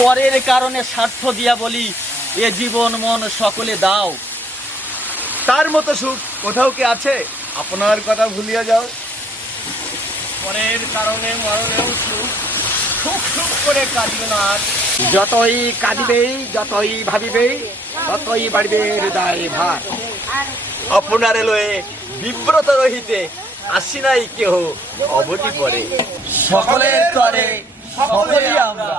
পরের কারণে স্বার্থ দিয়া বলি এ জীবন মন সকলে দাও। তার মতো সুখ কোথাও কি আছে? আপনার কথা ভুলিয়া যাও। পরের কারণে মরণেও সুখ, সুখ সুখ করে কাঁদিও না। যতই কাঁদিবে, যতই ভাবিবে, ততই বাড়বে হৃদয় ভার। আপনারে লয়ে বিব্রত রহিতে আসি নাই কেহ অবধি পরে। সকলের তরে সকলেই আমরা,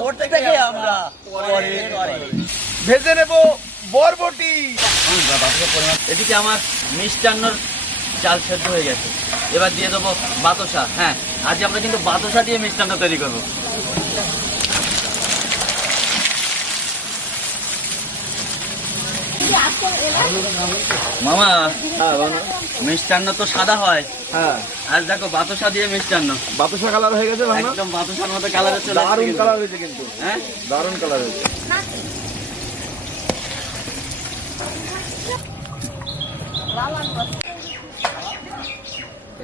প্রত্যেকে আমরা পরের তরে। ভেজে নেব বরবটি। এদিকে আমার মিষ্টান্নর চাল সেদ্ধ হয়ে গেছে, এবার দিয়ে দেবো বাতাসা। হ্যাঁ, আজ আমরা কিন্তু বাতাসা দিয়ে মিষ্টান্ন তৈরি করবো। মামা, মিষ্টান্ন তো সাদা হয়, হ্যাঁ, আজ দেখো বাতাসা দিয়ে মিষ্টান্ন। বাতাসা কালার হয়ে গেছে, একদম বাতাসার মতো কালার হচ্ছে। দারুণ কালার হয়েছে কিন্তু, হ্যাঁ দারুণ কালার হয়েছে।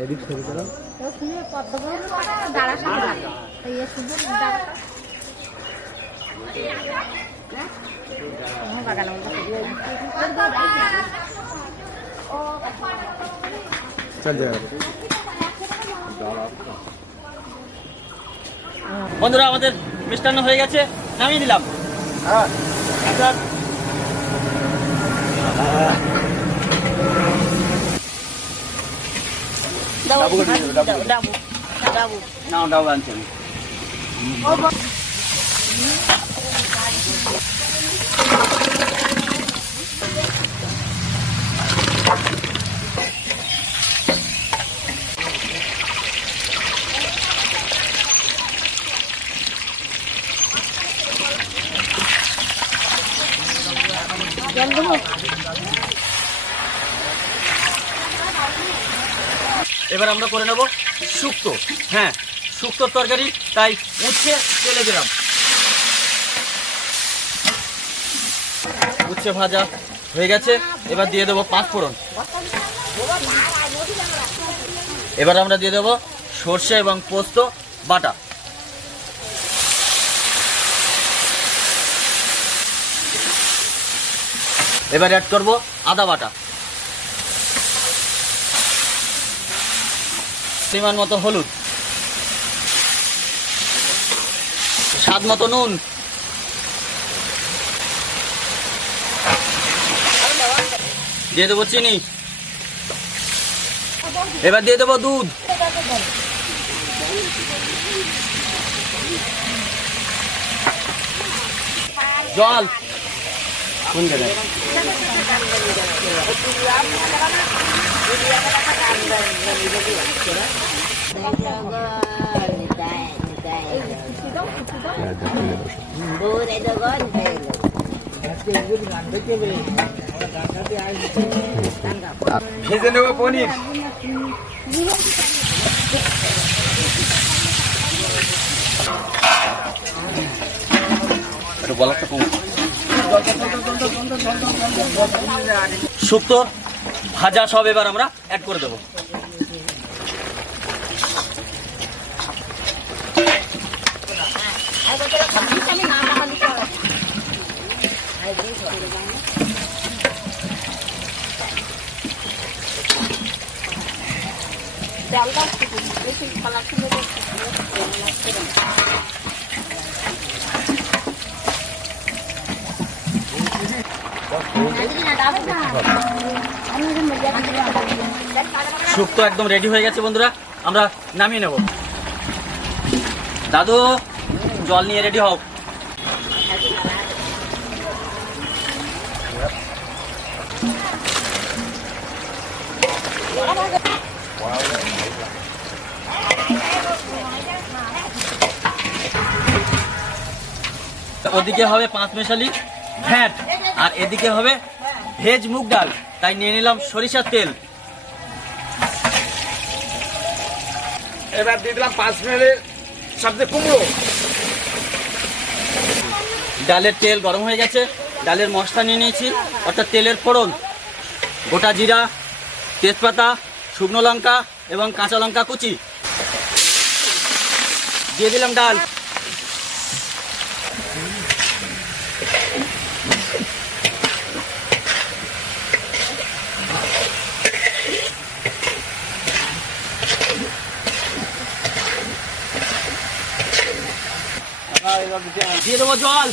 এদিক শুরু করো। বন্ধুরা, আমাদের মিষ্টান্ন হয়ে গেছে, নামিয়ে দিলাম। হ্যাঁ, নাও ডাব আনছেন। এবার আমরা করে নেব শুক্তো। হ্যাঁ, শুক্তোর তরকারি, তাই উচ্ছে তেলে দিলাম। উচ্ছে ভাজা হয়ে গেছে, এবার দিয়ে দেবো পাঁচফোড়ন। এবার আমরা দিয়ে দেবো সর্ষে এবং পোস্ত বাটা। এবার অ্যাড করব আদা বাটা, পরিমাণ মতো হলুদ, স্বাদ মতো নুন, দিয়ে দেবো চিনি। এবার দিয়ে দেবো দুধ। জল। কোন জায়গায়? ভেজে নেব পনির। শুক্তো ভাজা সব এবার আমরা অ্যাড করে দেবো। শুক্তো একদম রেডি হয়ে গেছে বন্ধুরা, আমরা নামিয়ে নেব। দাদু, জল নিয়ে রেডি হও। ওদিকে হবে 5 মেশালি ভ্যাট, আর এদিকে হবে ভেজ মুগ ডাল। তাই নিয়ে নিলাম সরিষার তেল। এবার দিয়ে দিলাম 5 মিনিটের সবচেয়ে কুমড়ো। ডালের তেল গরম হয়ে গেছে, ডালের মশলা নিয়ে নিয়েছি, অর্থাৎ তেলের ফোড়ন, গোটা জিরা, তেজপাতা, শুকনো লঙ্কা এবং কাঁচা লঙ্কা কুচি। দিয়ে দিলাম ডাল। দিয়ে দেবো জল।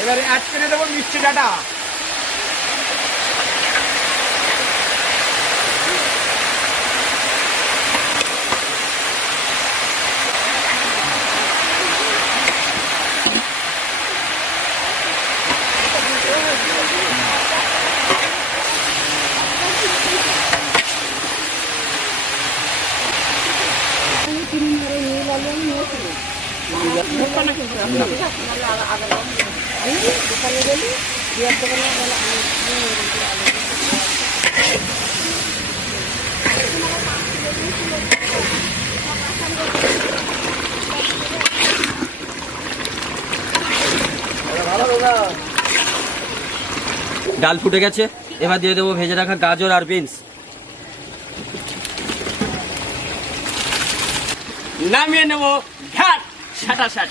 এবারে অ্যাড করে দেবো মিষ্টি ডাটা। ডাল ফুটে গেছে, এবার দিয়ে দেবো ভেজে রাখা গাজর আর বিনস। নামিয়ে নেবো ঘাট সাটাসাট।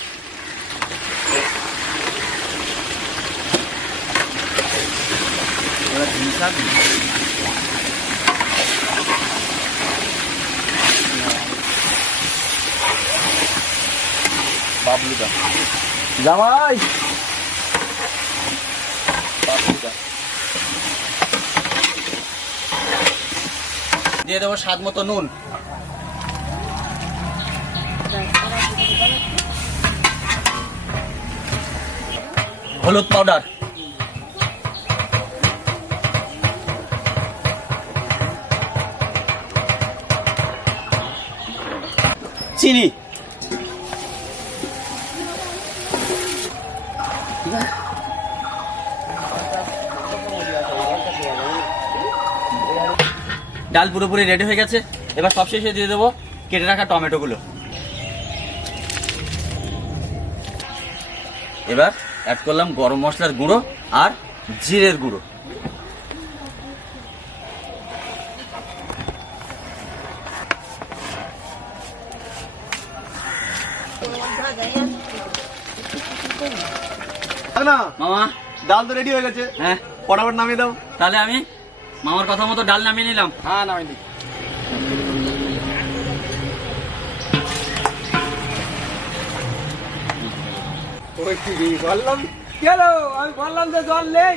বাবলুদা জামাই দিয়ে দেবো স্বাদ মতো নুন। হলুদ পাউডার, চিনি, ডাল পুরোপুরি রেডি হয়ে গেছে। এবার সবশেষে দিয়ে দেবো কেটে রাখা টমেটোগুলো। এবার অ্যাড করলাম গরম মশলার গুঁড়ো আর জিরের গুঁড়ো। না মামা, ডাল তো রেডি হয়ে গেছে, হ্যাঁ ফটাফট নামিয়ে দাও। তাহলে আমি মামার কথা মতো ডাল নামিয়ে নিলাম। হ্যাঁ নামিয়ে দিই। ওই কি বললাম, কেন আমি বললাম যে জল নেই।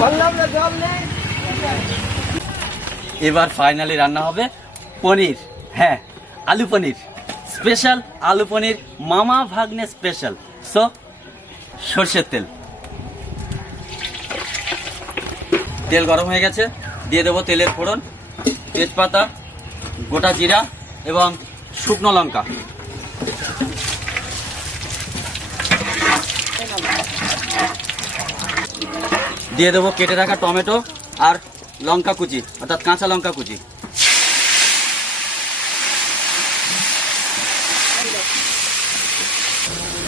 বললাম যে জল নেই। এবার ফাইনালি রান্না হবে পনির। হ্যাঁ, আলু পনির, স্পেশাল আলু পনির, মামা ভাগ্নে স্পেশাল। সো সর্ষের তেল। তেল গরম হয়ে গেছে, দিয়ে দেবো তেলের ফোড়ন, তেজপাতা, গোটা জিরা এবং শুকনো লঙ্কা। দিয়ে দেবো কেটে রাখা টমেটো আর লঙ্কা কুচি, অর্থাৎ কাঁচা লঙ্কা কুচি।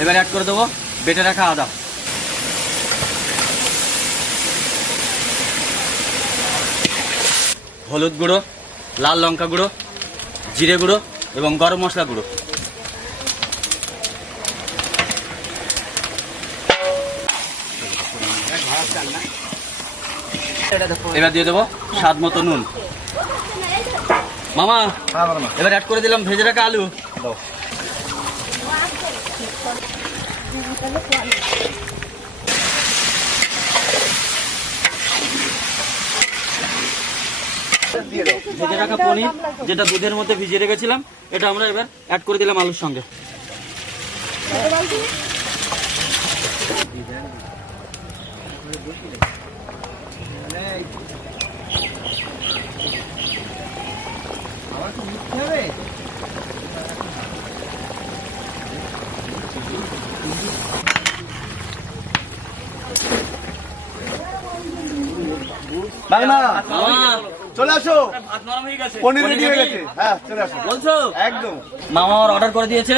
এবার অ্যাড করে দেবো বেটে রাখা আদা। হলুদ গুঁড়ো, লাল লঙ্কা গুঁড়ো, জিরে গুঁড়ো এবং গরম মশলা গুঁড়ো। এবার দিয়ে দেবো স্বাদ মতো নুন। মামা, এবার অ্যাড করে দিলাম ভেজে রাখা আলু। ভেজে রাখা পনির, যেটা দুধের মধ্যে ভিজিয়ে রেখেছিলাম, এটা আমরা এবার অ্যাড করে দিলাম আলুর সঙ্গে। বাংলা মামা, চলে আসো, ভাত নরম হয়ে গেছে। পনির রেডি হয়ে ready? গেছে। হ্যাঁ চলে আসো, বলছো? একদম। মামা আমার অর্ডার করে দিয়েছে,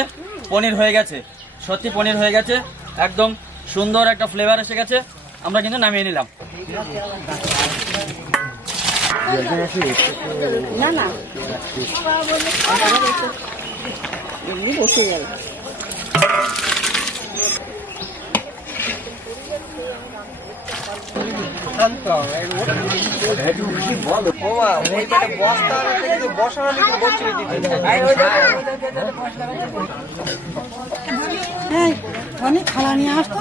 পনির হয়ে গেছে, সত্যি পনির হয়ে গেছে, একদম সুন্দর একটা ফ্লেভার এসে গেছে। আমরা কিন্তু নামিয়ে নিলাম। না না এমনি বসে গেল। অনেক খালা নিয়ে আসতো।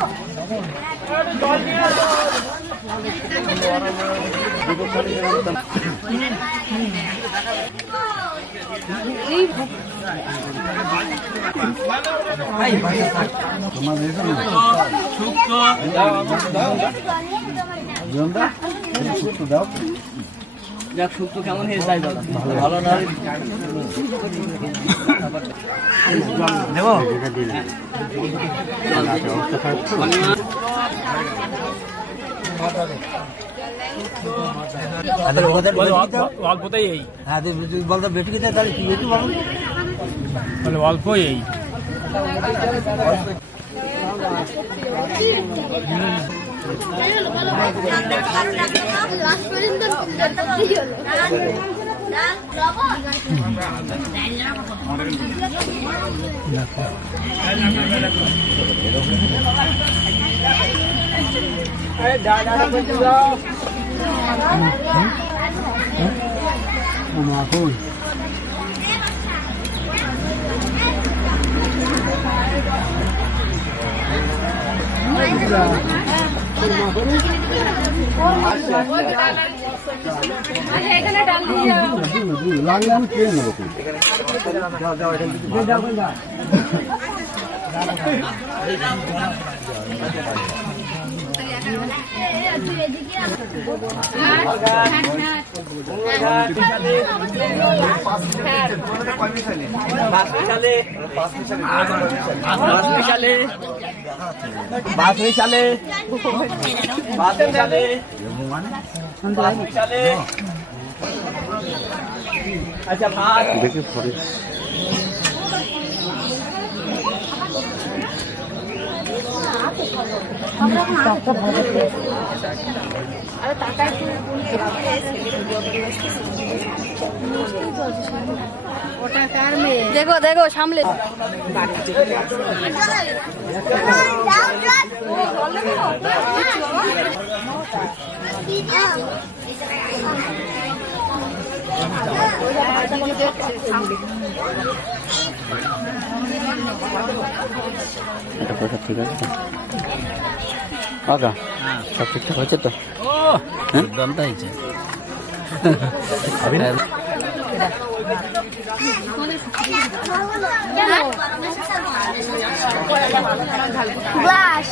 যাক, শুক্তো কেমন হয়েছে তাই দাদা? ভালো না? অল্পতেই এই হ্যাঁ বলতো বেটি কে তাহলে কি বেটি বলো তাহলে অল্পই এই আচ্ছা, ভাত দেখি পরে দেখো দেখো সামলে এটা পয়সা ঠিক আছে তো আগা সব ঠিকঠাক হয়েছে তো দুর্দান্ত হয়েছে। গ্লাস